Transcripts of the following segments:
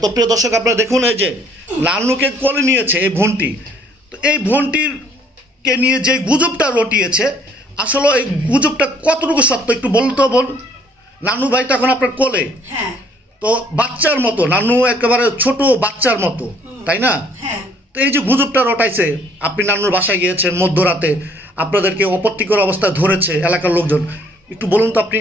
তো প্রিয় দর্শক আপনারা দেখুন, এই যে নান্নুকে কোলে নিয়েছে এই বোনটি। তো এই বোনটিরকে নিয়ে যে গুজবটা রটিয়েছে, আসলে এই গুজবটা কতটুকু সত্য একটু বলতো বোন। নান্নু ভাই তো এখন আপনার কোলে, হ্যাঁ, তো বাচ্চার মতো, নান্নু একেবারে ছোট বাচ্চার মতো, তাই না? হ্যাঁ। তো এই যে গুজবটা রটাইছে, আপনি নান্নুর বাসায় গিয়েছেন মধ্যরাতে, আপনাদেরকে অপত্তিকর অবস্থায় ধরেছে এলাকার লোকজন, একটু বলুন তো আপনি।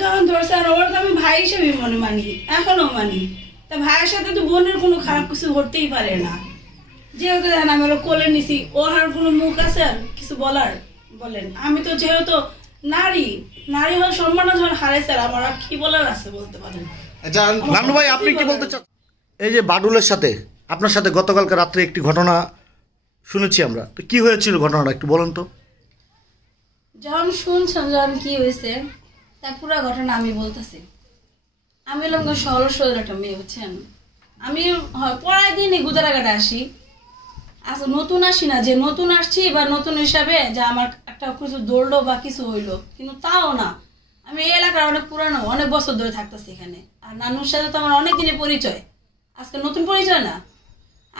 যখন ধরছে ওর তো আমি ভাই হিসেবে মনে মানি, এখনো মানি। তা ভাইয়ের সাথে তো বোনের কোনো খারাপ কিছু ঘটতেই পারে না। যেহেতু দেখেন আমি ওরা কোলে নিছি, ওর আর কোনো মুখ আছে আর কিছু বলার? বলেন, আমি তো যেহেতু নারী হওয়ার সম্মান যখন হারাইছে, আমার আর কি বলার আছে বলতে পারেন। আচ্ছা নান্নু ভাই, আপনি কি বলতে চান? এই যে বাডুলের সাথে আপনার সাথে গতকালকে রাত্রে একটি ঘটনা শুনেছি আমরা, তো কি হয়েছিল ঘটনাটা একটু বলুন তো। যখন শুনছেন যখন কি হয়েছে, তার পুরো ঘটনা আমি বলতেছি। আমি হলাম সরল সরল একটা মেয়ে, বুঝছেন। আমি পড়ায় দিনই গুদারাঘাটে আসি। আচ্ছা, নতুন আসি না, যে নতুন আসছি বা নতুন হিসাবে যে আমার একটা কিছু দৌড়লো বা কিছু হইলো, কিন্তু তাও না। আমি এই এলাকার অনেক পুরানো, অনেক বছর ধরে থাকতেছি এখানে। আর নানুর সাথে তো আমার অনেক দিনের পরিচয়, আজকে নতুন পরিচয় না।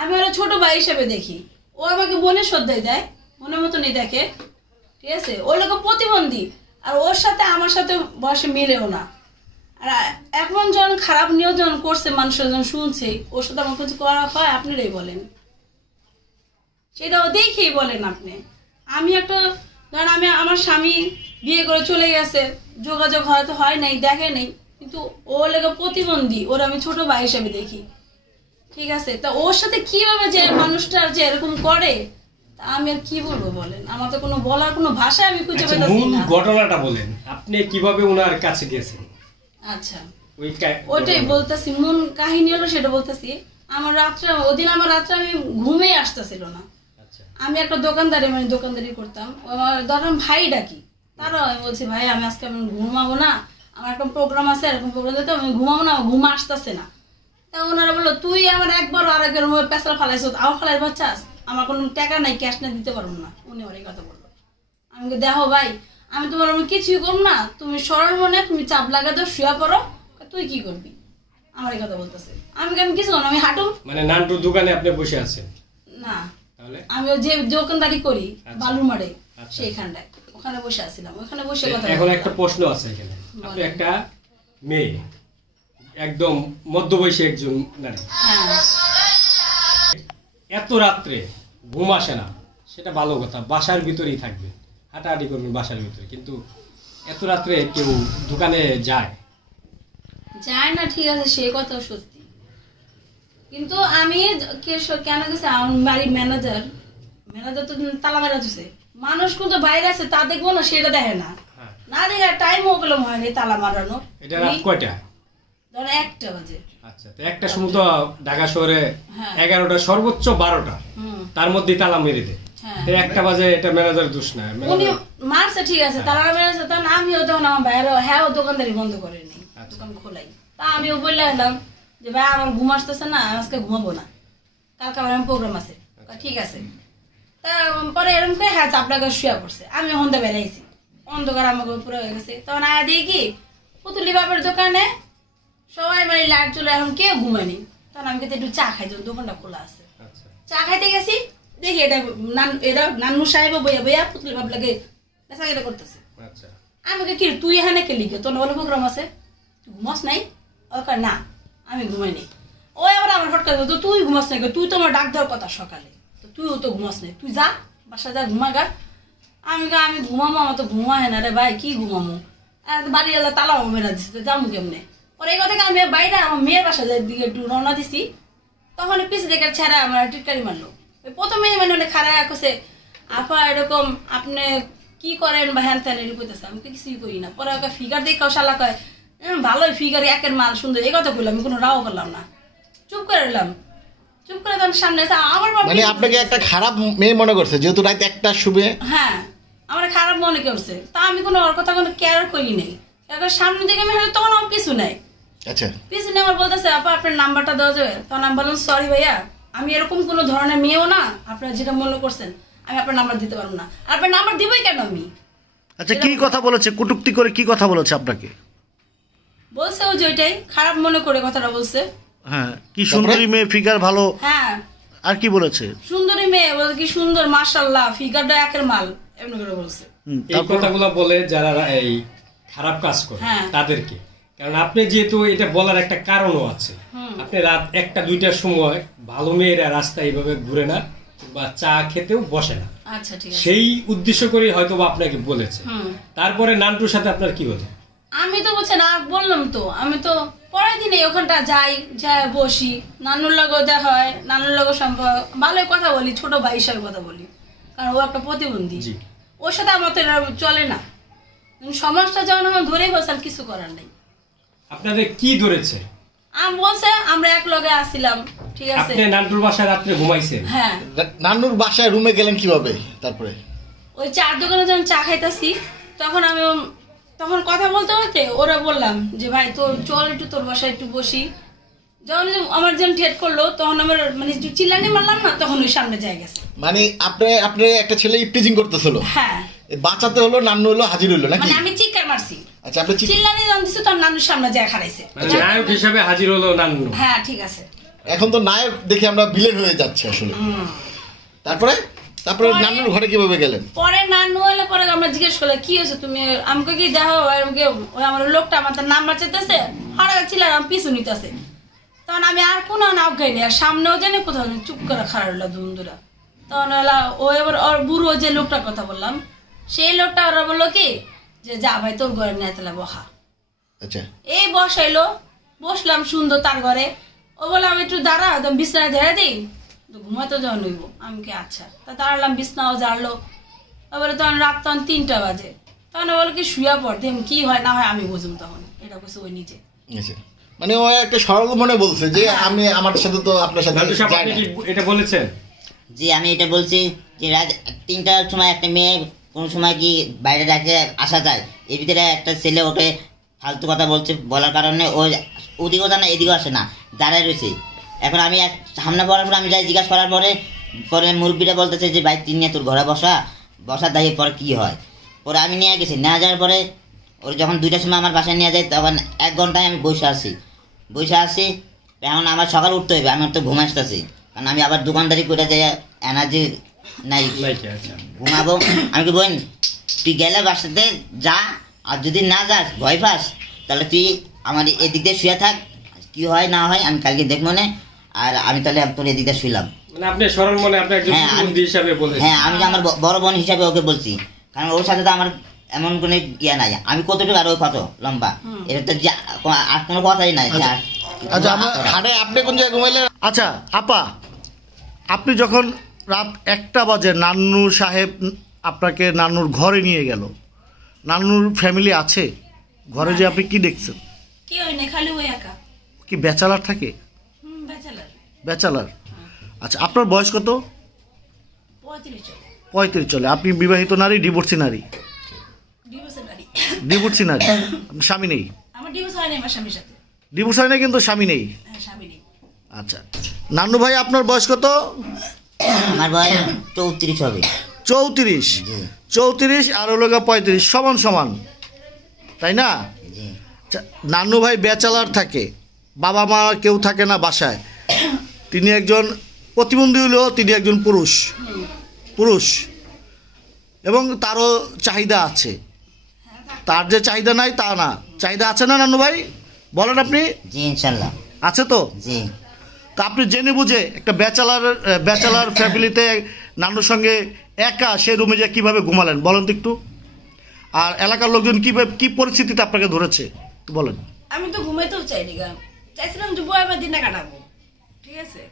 আমি ওরা ছোট ভাই হিসাবে দেখি। ও আমাকে বোনের শ্রদ্ধায় দেয়, মনের মতনই দেখে, ঠিক আছে। ওই লোক প্রতিবন্ধী, আর ওর সাথে আমার সাথে বয়সে মিলেও না। আর এখন যখন খারাপ নিয়োজন করছে, মানুষের যখন শুনছে, ওর সাথে আমার কিছু করা হয়, আপনারাই বলেন, সেটাও দেখেই বলেন আপনি। আমি একটা ধরেন, আমি আমার স্বামী বিয়ে করে চলে গেছে, যোগাযোগ হয়তো হয় নাই, দেখে নেই, কিন্তু ও লেগে প্রতিবন্ধী, ওর আমি ছোট ভাই হিসাবে দেখি, ঠিক আছে। তা ওর সাথে কিভাবে যে মানুষটা যে এরকম করে, আমি আর কি বলবো বলেন, আমার তো কোনো বলার কোনো ভাষা আমি খুঁজে পেতেছি না। ঘটনাটা বলেন, আপনি কিভাবে ওনার কাছে গেছেন? আচ্ছা, ওইটাই বলতেছি, মূল কাহিনী হলো সেটা বলতেছি। আমার রাত্রে, ওদিন আমার রাত্রে আমি ঘুমে আসতেছিল না। আমি একটা দোকানদারি করতাম, ধরেন ভাই ডাকি, তারা আমি বলছি ভাই আমি আজকে আমি ঘুমাবো না, আমার একটা প্রোগ্রাম আছে, এরকম প্রোগ্রাম দিতে আমি ঘুমাবো না, ঘুম আসতেছে না। তা ওনারা বললো তুই আমার একবার আরেকবার পেছলা ফালাইছ, আমার ফালাই বাচ্চাস, আমার কোনো টাকা নাই, ক্যাশ না দিতে পারবো না। উনি ওর এই কথা বললো। আমি দেখো ভাই, আমি তোমার কিছুই করব না, তুমি সরল মনে তুমি চাপ লাগা দাও, শুয়া পড়ো, তুই কি করবি? আমার এই কথা বলতেছে। আমি কিছু করবো, আমি হাঁটু। মানে নান্টুর দোকানে আপনি বসে আছেন? না, আমি যে দোকানদারি করি বালুর মাঠে, সেইখানটায় ওখানে বসে আছিলাম, ওখানে বসে কথা। এখন একটা প্রশ্ন আছে এখানে, আপনি একটা মেয়ে, একদম মধ্যবয়সী একজন নারী, এত রাত্রে ঘুম আসে না, সেটা ভালো কথা, বাসার ভিতরেই থাকবে, হাঁটাহাঁটি করবেন বাসার ভিতরে, কিন্তু এত রাত্রে কেউ দোকানে যায় না, ঠিক আছে, সেই কথা সত্যি। কিন্তু আমি কেন গেছি, আমার বাড়ির ম্যানেজার তো তালা মেরা দিছে, মানুষ কিন্তু বাইরে আছে, তা দেখবো না, সেটা দেখে না। না দেখে টাইম ওগুলো হয়নি তালা মারানো। এটা রাত কয়টা? ধরো 1টা বাজে। আচ্ছা, তো একটা সময় তো ঢাকা শহরে 11টা সর্বোচ্চ 12টা, তার মধ্যে তালা মেরে দেয়। 1টা বাজে, এটা ম্যানেজার দোষ না, উনি মারছে, ঠিক আছে, তালা মেরেছে, তখন আমিও তখন আমার বাইরে ও দোকানদারি বন্ধ করেনি, দোকান খোলাই। তা আমিও বললে এলাম যে ভাই আমার ঘুম আসতেছে না, আজকে ঘুমাবো না, কালকে আমার প্রোগ্রাম আছে। ঠিক আছে। তা পরে এরকম করে হ্যাঁ চাপড়াকে শুয়ে পড়ছে। আমি হন্দা বেড়াইছি, অন্ধকার আমাকে পুরো হয়ে গেছে। তখন আয়া দিয়ে কি পুতুলি বাপের দোকানে সবাই মানে লাইট চলে, এখন কেউ ঘুমায়নি। তখন আমি একটু চা খাই, যখন দোকানটা খোলা আছে, চা খাইতে গেছি, দেখি এটা নান্নু সাহেব বইয়া বইয়া পুতুলি বাপ লাগে বেচাকেটা করতেছে। আমাকে কি তুই এখানে কে লিখে, তোর বলে প্রোগ্রাম আছে, তুই ঘুমাস নাই? ওকে না, আমি ঘুমাইনি। ওই আবার আমার হঠাৎ তো তুই ঘুমাস নাই, তুই তো আমার ডাক দেওয়ার কথা সকালে, তো তুইও তো ঘুমাস নাই, তুই যা বাসা যা ঘুমাগা। আমি ঘুমামো, আমার তো ঘুমায় না রে ভাই, কি ঘুমামো, বাড়ি এলা তালা মেরা দিচ্ছে, যাবো কেমনে? পরে এই কথা আমি বাইরে আমার মেয়ের বাসা দিকে একটু রওনা দিছি, তখন পিছিয়ে দেখে ছেড়া আমার টিটকারি মারলো। প্রথমে মানে অনেক খারাপ করছে, আপা এরকম আপনি কি করেন বা হ্যান ত্যান এরকম করতেছে। আমি কিছুই করি না। পরে ওকে ফিগার দেখে শালা কয় ভালোই ফিগার, একের মাল সুন্দর, এই কথা বললাম, আমি কোনো রাও করলাম না, চুপ করে এলাম। চুপ করে তখন সামনে আমার মানে আপনাকে একটা খারাপ মেয়ে মনে করছে, যেহেতু রাত 1টার সময়। হ্যাঁ, আমার খারাপ মনে করছে, তা আমি কোনো ওর কথা কোনো কেয়ার করি নাই। সামনে দিকে আমি তখন আমার পিছু নাই। আচ্ছা, পিছু নেই আমার বলতেছে আপা আপনার নাম্বারটা দেওয়া যাবে? তখন আমি বললাম সরি ভাইয়া, আমি এরকম কোনো ধরনের মেয়েও না, আপনারা যেটা মনে করছেন আমি আপনার নাম্বার দিতে পারবো না। আপনার নাম্বার দিবই কেন আমি? আচ্ছা, কি কথা বলেছে, কটূক্তি করে কি কথা বলেছে আপনাকে? বলছে ও যে ওইটাই খারাপ মনে করে কথাটা বলছে। হ্যাঁ, কি সুন্দরী মেয়ে, ফিগার ভালো, হ্যাঁ আর কি বলেছে? সুন্দরী মেয়ে, বলে কি সুন্দর, মাশাআল্লাহ, ফিগারটা একের মাল, এমন করে বলছে। এই কথাগুলো বলে যারা এই খারাপ কাজ করে তাদেরকে, কারণ আপনি যেহেতু এটা বলার একটা কারণও আছে, আপনি রাত 1টা-2টার সময় ভালো মেয়েরা রাস্তায় এইভাবে ঘুরে না বা চা খেতেও বসে না। আচ্ছা ঠিক আছে, সেই উদ্দেশ্য করে হয়তো বা আপনাকে বলেছে। তারপরে নান্টুর সাথে আপনার কি হলো? আমি তো বলছি না, বললাম তো, আমি তো পরের দিনে ওখানটা যাই, যাই বসি, নানুর লগেও দেখা হয়, নানুর লগেও সম্পর্ক ভালোই কথা বলি, ছোট ভাই হিসাবে কথা বলি, কারণ ও একটা প্রতিবন্ধী, ওর সাথে আমার তো চলে না। সমাজটা যখন আমার ধরেই বসে, আর কিছু করার নেই। আপনাদের কি ধরেছে? আমি বলছে আমরা এক লগে আসছিলাম, ঠিক আছে। আপনি নান্টুর বাসায় রাত্রে ঘুমাইছেন? হ্যাঁ। নান্নুর বাসায় রুমে গেলেন কিভাবে? তারপরে ওই চার দোকানে যখন চা খাইতেছি, তখন কথা বলতে বলতে ওরা বললাম যে ভাই তোর চল একটু তোর বাসায় একটু বসি। যখন আমার যেন ঠেট করলো, তখন আমার মানে চিল্লানি মারলাম না, তখন ওই সামনে যায় গেছে। মানে আপনি একটা ছেলে ইপটিজিং করতেছিল, হ্যাঁ, বাঁচাতে হলো, নান্নু হলো, হাজির হলো নাকি? মানে আমি চিৎকার মারছি। আচ্ছা, আপনি চিল্লানি যখন দিছে, তখন নান্নুর সামনে যায় খারাইছে, মানে নায়ক হিসেবে হাজির হলো নান্নু। হ্যাঁ ঠিক আছে। এখন তো নায়ক দেখে আমরা ভিলেন হয়ে যাচ্ছি আসলে। তারপরে নান্নুর ঘরে কিভাবে গেলেন? পরে নান্নু এলে পরে আমরা জিজ্ঞেস করলাম কি হয়েছে তুমি, আমাকে কি দেখো, ওই আমার লোকটা আমার নাম্বার চাইতেছে, হারা ছিল, আমি পিছু নিতেছে। তখন আমি আর কোনো নাও গাইনি, আর সামনেও জানি কোথাও চুপ করে খাড়া হলো বন্ধুরা। তখন ও এবার ওর বুড়ো যে লোকটার কথা বললাম, সেই লোকটা ওরা বললো কি যে যা ভাই তোর ঘরে নিয়ে তাহলে বহা। আচ্ছা, এই বসাইলো, বসলাম সুন্দর তার ঘরে। ও বলে আমি একটু দাঁড়া, বিছনায় ধরে দিই, ঘুমাতে যাওয়া নইব। আমি কি আচ্ছা, তা দাঁড়ালাম, বিছনাও জাড়লো। তারপরে তখন রাত 3টা বাজে, তখন বলো কি শুয়া পড়, কি হয় না হয় আমি বুঝুম। তখন এটা করছে ওই নিজে। মানে ও একটা সরল মনে বলছে যে আমি আমার সাথে তো আপনার সাথে এটা বলেছেন। জি, আমি এটা বলছি যে রাত 3টার সময় একটা মেয়ে কোন সময় কি বাইরে ডাকে আসা যায়, এর ভিতরে একটা ছেলে ওকে ফালতু কথা বলছে, বলার কারণে ও ওদিকেও জানা এদিকেও আসে না, দাঁড়ায় রয়েছে। এখন আমি সামনে পড়ার পরে আমি যাই জিজ্ঞাসা করার পরে মুরব্বীরা বলতেছে যে ভাই তুই নিয়ে তোর ঘরে বসা দাঁড়িয়ে পরে কী হয়। পরে আমি নিয়ে গেছি, নিয়ে যাওয়ার পরে ওর যখন 2টার সময় আমার বাসায় নিয়ে যায়, তখন 1 ঘন্টায় আমি বসে আসি। এখন আমার সকাল উঠতে হইবে, আমি তো ঘুমে আসতেছি, কারণ আমি আবার দোকানদারি করে যাই, এনার্জি নাই, ঘুমাবো। আমি কি বোন তুই গেলে বাসাতে যা, আর যদি না যাস ভয় পাস তাহলে তুই আমার এদিক দিয়ে শুয়ে থাক, কি হয় না হয় আমি কালকে দেখবো না। আর আমি তাহলে তোর এদিক দিয়ে শুইলাম। মানে আপনি সরল মনে আপনি একজন প্রতিবন্ধী হিসাবে বলেছেন। হ্যাঁ, আমি আমার বড় বোন হিসাবে ওকে বলছি, কারণ ওর সাথে তো আমার এমন কোনো ইয়ে নাই, আমি কতটুকু আর ওই কত লম্বা, এটা তো আর কোনো কথাই নাই। আচ্ছা, আপনি কোন জায়গায় ঘুমাইলেন? আচ্ছা আপা, আপনি যখন রাত 1টা বাজে নান্নু সাহেব আপনাকে নান্নুর ঘরে নিয়ে গেল, নান্নুর ফ্যামিলি আছে ঘরে, যে আপনি কি দেখছেন? কি হয় না, খালি ওই একা। কি ব্যাচেলার থাকে? ব্যাচেলার। আচ্ছা, আপনার বয়স কত? 35 চলে। আপনি বিবাহিত নারী, ডিভোর্সি নারী? ডিভোর্সি নারী। স্বামী নেই? ডিভোর্স হয় না, কিন্তু স্বামী নেই। আচ্ছা, নান্নু ভাই আপনার বয়স কত? আমার বয়স 34 হবে। 34 আর হলো 35, সমান, তাই না? নান্নু ভাই ব্যাচেলার থাকে, বাবা মা কেউ থাকে না বাসায়। তিনি একজন প্রতিবন্ধী হলেও তিনি একজন পুরুষ এবং তারও চাহিদা আছে। তার যে চাহিদা নাই তা না, চাহিদা আছে না নান্নু ভাই, বলেন আপনি? জি ইনশাআল্লাহ আছে তো। জি, তা আপনি জেনে বুঝে একটা ব্যাচেলার ফ্যামিলিতে নান্নুর সঙ্গে একা সেই রুমে যে কীভাবে ঘুমালেন বলেন তো একটু। আর এলাকার লোকজন কি পরিস্থিতিতে আপনাকে ধরেছে বলেন। আমি তো ঘুমাইতেও চাইছিলাম যে বয়াবার দিনটা কাটাবো, ঠিক আছে,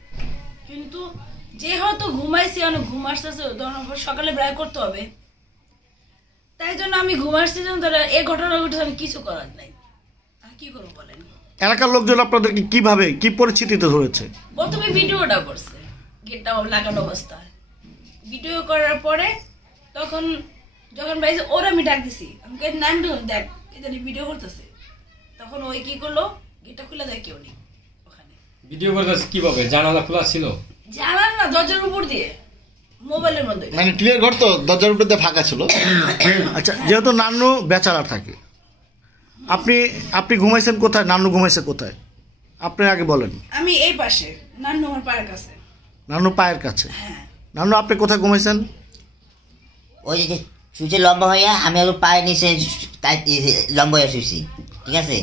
কিন্তু যেহেতু ঘুমাইছি, অনেক ঘুম আসতেছে, সকালে ব্রাই করতে হবে, তাই জন্য আমি ঘুম আসছি। এই ঘটনা ঘটেছে, আমি কিছু করার নাই, আর কি করবো বলেন। এলাকার লোকজন আপনাদেরকে কিভাবে কি পরিস্থিতিতে ধরেছে? প্রথমে ভিডিওটা করছে, গেটটা লাগানো অবস্থায় ভিডিও করার পরে তখন যখন ভাইছে ওরা আমি ডাক দিছি, আমি নাম দেখ এদের ভিডিও করতেছে, তখন ওই কি করলো, গেটটা খুলে দেয়, কেউ নেই ওখানে। ভিডিও করতেছে কিভাবে? জানালা খোলা ছিল? জানালা না, দরজার উপর দিয়ে, মোবাইলের মধ্যে, মানে ক্লিয়ার ঘর তো, দরজার উপর দিয়ে ফাঁকা ছিল। আচ্ছা, যেহেতু নান্নু ব্যাচেলার থাকে, আপনি আপনি ঘুমাইছেন কোথায়? নান্নু ঘুমাইছে কোথায়? আপনি আগে বলেন। আমি এই পাশে, নান্নু আমার পায়ের কাছে। নান্নু পায়ের কাছে? হ্যাঁ। নান্নু আপনি কোথায় ঘুমাইছেন? ওই যে শুয়েছে লম্বা হইয়া, আমি ওর পায়ের নিচে লম্বা হয়ে শুয়েছি, ঠিক আছে?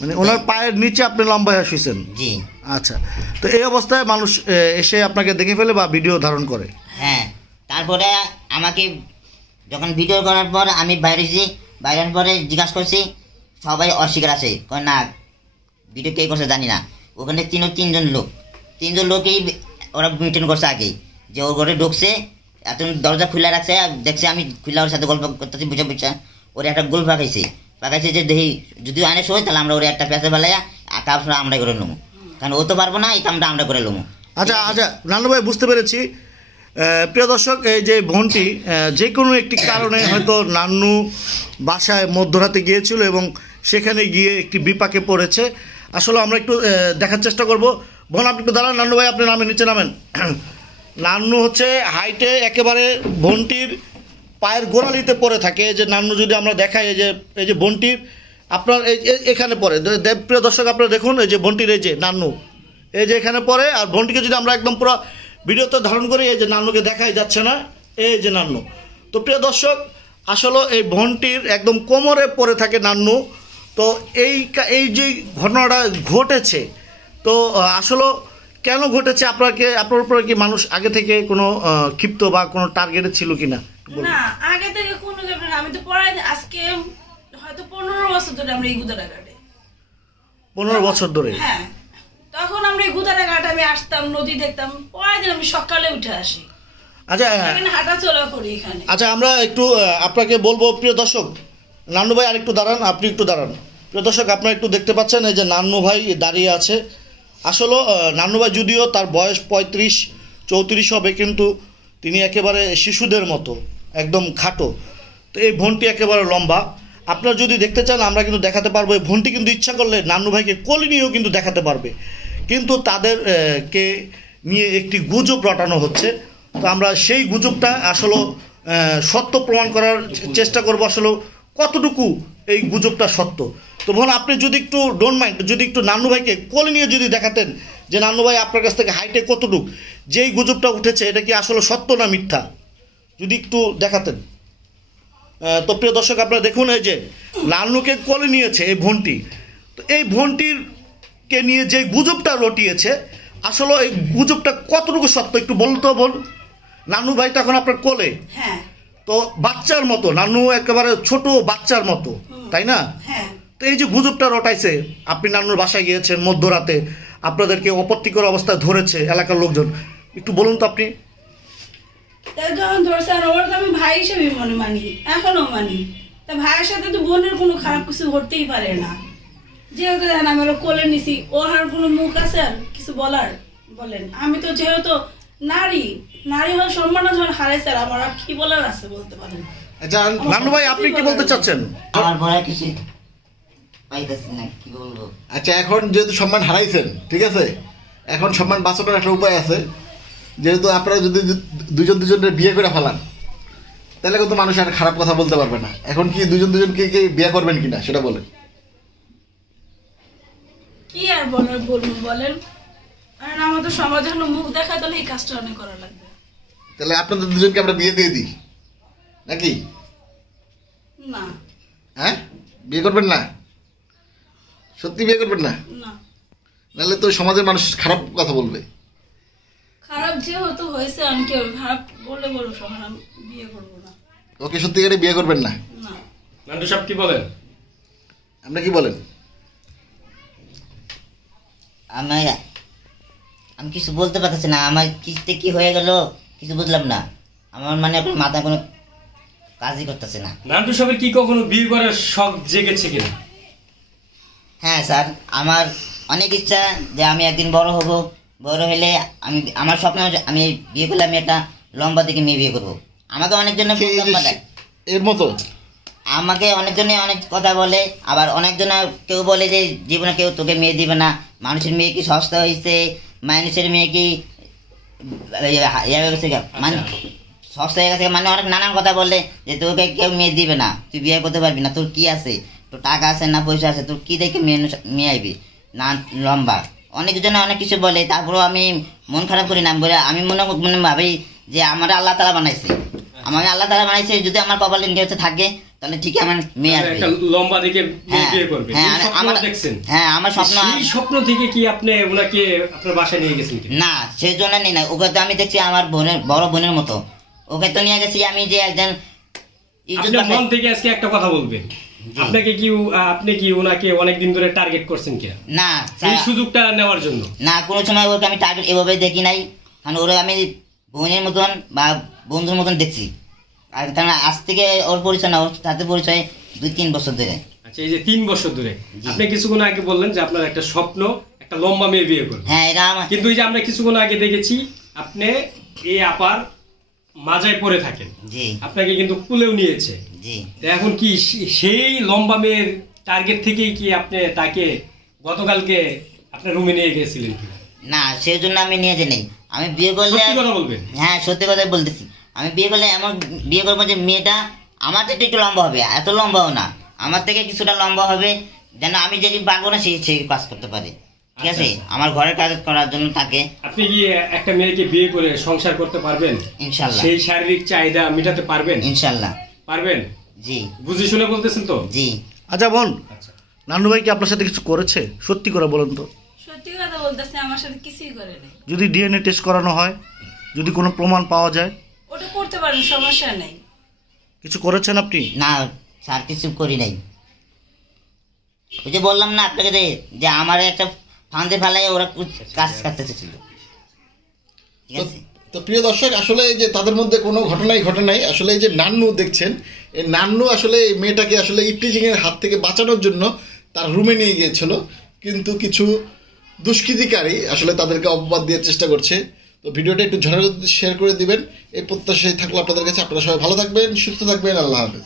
মানে ওনার পায়ের নিচে আপনি লম্বা হয়ে শুয়েছেন? জি। আচ্ছা, তো এই অবস্থায় মানুষ এসে আপনাকে দেখে ফেলে বা ভিডিও ধারণ করে? হ্যাঁ, তারপরে আমাকে যখন ভিডিও করার পর আমি বাইরেছি, বাইরের পরে জিজ্ঞাসা করছি, সবাই অস্বীকার আছে, না ভিডিও কে করছে জানি না। ওখানে তিনজন লোকই ওরা মিটিং করছে আগেই, যে ওর ঘরে ঢুকছে, এত দরজা খুলে রাখছে, দেখছে আমি খুলে ওর সাথে গল্প করতেছি, বুঝা ওরা একটা গোল পাকাইছে যে দেখি যদি আনে সই তাহলে আমরা ওরা একটা পেঁচে বেলায় তারপর আমরা করে নেবো, কারণ ও তো পারবো না, এই কামটা আমরা করে নেবো। আচ্ছা আচ্ছা নান্নু ভাই, বুঝতে পেরেছি। প্রিয় দর্শক, এই যে বোনটি যে কোনো একটি কারণে হয়তো নান্নু বাসায় মধ্যরাতে গিয়েছিল এবং সেখানে গিয়ে একটি বিপাকে পড়েছে। আসলে আমরা একটু দেখার চেষ্টা করব। বোন আপনি একটু দাঁড়ান, নান্নু ভাই আপনি নামেন, নিচে নামেন। নান্নু হচ্ছে হাইটে একেবারে বোনটির পায়ের গোড়ালিতে পড়ে থাকে। যে নান্নু যদি আমরা দেখাই, এই যে বোনটির আপনার এখানে পড়ে, প্রিয় দর্শক আপনারা দেখুন, এই যে বোনটির এই যে নান্নু এই যে এখানে পড়ে, আর বোনটিকে যদি আমরা একদম পুরো ভিডিওতে ধারণ করি, এই যে নান্নুকে দেখাই যাচ্ছে না, এই যে নান্নু। তো প্রিয় দর্শক, আসলে এই বোনটির একদম কোমরে পড়ে থাকে নান্নু। তো এই যে ঘটনাটা ঘটেছে, তো আসলে কেন ঘটেছে, আপনার উপরে কি মানুষ আগে থেকে কোনো ক্ষিপ্ত বা কোনো টার্গেটে ছিল কিনা? না, আগে থেকে কোনো ব্যাপার না। আমি তো পড়াই আজকে হয়তো 15 বছর ধরে আমরা এই গুদারা ঘাটে। 15 বছর ধরে? হ্যাঁ, তখন আমরা এই গুদারা ঘাটে আমি আসতাম, নদী দেখতাম, পরের দিন আমি সকালে উঠে আসি। আচ্ছা, এখানে হাঁটা চলা করি এখানে। আচ্ছা, আমরা একটু আপনাকে বলবো, প্রিয় দর্শক, নান্নু ভাই আর একটু দাঁড়ান, আপনি একটু দাঁড়ান। প্রিয় দর্শক, আপনারা একটু দেখতে পাচ্ছেন এই যে নান্নু ভাই দাঁড়িয়ে আছে। আসলে নান্নু ভাই যদিও তার বয়স 35-34 হবে, কিন্তু তিনি একেবারে শিশুদের মতো, একদম খাটো। তো এই বোনটি একেবারে লম্বা। আপনারা যদি দেখতে চান আমরা কিন্তু দেখাতে পারবো। এই বোনটি কিন্তু ইচ্ছা করলে নান্নু ভাইকে কোলে নিয়েও কিন্তু দেখাতে পারবে, কিন্তু তাদেরকে নিয়ে একটি গুজব রটানো হচ্ছে। তো আমরা সেই গুজবটা আসলে সত্য প্রমাণ করার চেষ্টা করবো, আসলে কতটুকু এই গুজবটা সত্য। তো বোন, আপনি যদি একটু ডোন্ট মাইন্ড, যদি একটু নান্নু ভাইকে কোলে নিয়ে যদি দেখাতেন যে নান্নু ভাই আপনার কাছ থেকে হাইটে কতটুকু, যেই গুজবটা উঠেছে এটা কি আসলে সত্য না মিথ্যা, যদি একটু দেখাতেন। তো প্রিয় দর্শক আপনারা দেখুন, এই যে নান্নুকে কোলে নিয়েছে এই বোনটি। তো এই বোনটিরকে নিয়ে যে গুজবটা রটিয়েছে, আসলে এই গুজবটা কতটুকু সত্য একটু বলতো বোন। নান্নু ভাই তো এখন আপনার কোলে, হ্যাঁ, তো বাচ্চার মতো, নান্নু একেবারে ছোট বাচ্চার মতো, তাই না? হ্যাঁ। তো এই যে গুজবটা রটাইছে, আপনি নান্নুর বাসায় গিয়েছেন মধ্যরাতে, আপনাদেরকে অপত্তিকর অবস্থায় ধরেছে এলাকার লোকজন, একটু বলুন তো আপনি। যখন ধরছে আর ওর তো আমি ভাই হিসেবে মনে মানি, এখনো মানি। তা ভাইয়ের সাথে তো বোনের কোনো খারাপ কিছু ঘটতেই পারে না। যেহেতু দেখেন আমি ওরা কোলে নিছি, ওর আর কোনো মুখ আছে আর কিছু বলার? বলেন, আমি তো যেহেতু নারী হওয়ার সম্মান যখন হারাইছে, আমার আর কি বলার আছে বলতে পারেন। আচ্ছা নান্নু ভাই, আপনি কি বলতে চাচ্ছেন? আমার বলার কিছু পাইতেছি না, কি বলবো। আচ্ছা, এখন যেহেতু সম্মান হারাইছেন, ঠিক আছে, এখন সম্মান বাঁচানোর একটা উপায় আছে। যেহেতু আপনারা যদি দুজনের বিয়ে করে ফেলান, তাহলে কিন্তু মানুষ আর খারাপ কথা বলতে পারবে না। এখন কি দুজনকে বিয়ে করবেন কিনা সেটা বলেন। কি আর বলবো বলেন, কারণ আমাদের সমাজ যখন মুখ দেখায় তাহলে এই কাজটা অনেক করা লাগবে। তাহলে আপনাদের দুজনকে আমরা বিয়ে দিয়ে দিই নাকি? না। হ্যাঁ, বিয়ে করবেন না? সত্যি বিয়ে করবেন না? না, নাহলে তো সমাজের মানুষ খারাপ কথা বলবে। খারাপ যেহেতু হয়েছে, আমি কেউ খারাপ বললে বলবো, সবার আমি বিয়ে করবো না। ওকে সত্যিকারে বিয়ে করবেন না? না। নান্টু সাহেব কি বলেন? আপনি কি বলেন? আমি কিছু বলতে পারতেছি না, আমার কিস্তে কি হয়ে গেল কিছু বুঝলাম না। আমার মানে মাথা কোনো কাজই করতেছে না। নান্টু সাহেবের কি কখনো বিয়ে করার শখ জেগেছে কিনা? হ্যাঁ স্যার, আমার অনেক ইচ্ছা যে আমি একদিন বড় হব, বড় হলে আমার স্বপ্ন আমি বিয়ে করলে আমি একটা লম্বা থেকে মেয়ে বিয়ে করবো। আমাকে অনেকজনে এর মতো আমাকে অনেকজনে অনেক কথা বলে, আবার অনেকজনে কেউ বলে যে জীবনে কেউ তোকে মেয়ে দিবে না, মানুষের মেয়ে কি সস্তা হয়েছে, মানুষের মেয়ে কি মানে সস্তা হয়ে গেছে, মানে অনেক নানান কথা বললে যে তোকে কেউ মেয়ে দিবে না, তুই বিয়ে করতে পারবি না, তোর কি আছে, তো টাকা আছে না পয়সা আছে, তোর কি দেখে মেয়ে আইবি না লম্বা, অনেকজনে অনেক কিছু বলে, তারপরেও আমি মন খারাপ করি না, বলে আমি মনে ভাবি যে আমার আল্লাহ তাআলা বানাইছে, আমাকে আল্লাহ তাআলা বানাইছে, যদি আমার কপালে নিয়তে থাকে তাহলে ঠিক আমার মেয়ে আসবে, একটা লম্বা দেখে বিয়ে করবে। আমার দেখছেন? হ্যাঁ আমার স্বপ্ন। এই স্বপ্ন থেকে কি আপনি ওনাকে আপনার বাসায় নিয়ে গেছেন? না সেই জন্য নেই না, ওকে তো আমি দেখছি আমার বোনের বড় বোনের মতো, ওকে তো নিয়ে গেছি আমি যে একজন। আপনার মন থেকে আজকে একটা কথা বলবেন, আপনি কি ওনাকে অনেকদিন ধরে টার্গেট করছেন কি না এই সুযোগটা নেওয়ার জন্য? না, কোনো সময় ওকে আমি টার্গেট এভাবে দেখি নাই, কারণ ওরা আমি বোনের মতন বা বন্ধুর মতন দেখছি, আর কারণ আজ থেকে ওর পরিচয় না, ওর সাথে পরিচয় 2-3 বছর ধরে। আচ্ছা, এই যে 3 বছর ধরে আপনি কিছুক্ষণ আগে বললেন যে আপনার একটা স্বপ্ন একটা লম্বা মেয়ে বিয়ে করবেন। হ্যাঁ এটা আমার, কিন্তু এই যে আমরা কিছুক্ষণ আগে দেখেছি আপনি এই আপার মাজায় পড়ে থাকেন, জি আপনাকে কিন্তু কুলেও নিয়েছে, জি। তো এখন কি সেই লম্বা মেয়ের টার্গেট থেকেই কি আপনি তাকে গতকালকে আপনার রুমে নিয়ে গিয়েছিলেন কিনা? না সেই জন্য আমি নিয়ে যাই নাই, আমি বিয়ে করলে সত্যি কথা বলবেন। হ্যাঁ সত্যি কথাই বলতেছি, আমি বিয়ে করলে এমন বিয়ে করবো যে মেয়েটা আমার থেকে একটু লম্বা হবে, এত লম্বাও না, আমার থেকে কিছুটা লম্বা হবে, যেন আমি যদি পারবো না সেই কাজ করতে পারি, ঠিক আছে, আমার ঘরের কাজ করার জন্য থাকে। আপনি কি একটা মেয়েকে বিয়ে করে সংসার করতে পারবেন? ইনশাল্লাহ। সেই শারীরিক চাহিদা মেটাতে পারবেন? ইনশাল্লাহ পারবেন। জি বুঝে শুনে বলতেছেন তো? জি। আচ্ছা বোন, নান্নু ভাই কি আপনার সাথে কিছু করেছে? সত্যি করে বলেন তো। সত্যি কথা বলতেছে, আমার সাথে কিছুই করে নাই। যদি ডিএনএ টেস্ট করানো হয়, যদি কোনো প্রমাণ পাওয়া যায়? ওটা করতে পারেন, সমস্যা নেই। কিছু করেছেন আপনি? না স্যার কিছু করি নাই, ওই যে বললাম না আপনাকে যে আমার একটা ফাঁদে ফেলাই ওরা কাজ করতে চেয়েছিল, ঠিক আছে। তো প্রিয় দর্শক, আসলে এই যে তাদের মধ্যে কোনো ঘটনাই ঘটে নাই, আসলে এই যে নান্নু দেখছেন, এই নান্নু আসলে এই মেয়েটাকে আসলে ইপটিজিং এর হাত থেকে বাঁচানোর জন্য তার রুমে নিয়ে গিয়েছিল, কিন্তু কিছু দুষ্কৃতিকারী আসলে তাদেরকে অপবাদ দেওয়ার চেষ্টা করছে। তো ভিডিওটা একটু ঝড়ের শেয়ার করে দিবেন, এই প্রত্যাশাই থাকলো আপনাদের কাছে। আপনারা সবাই ভালো থাকবেন, সুস্থ থাকবেন, আল্লাহ হাফেজ।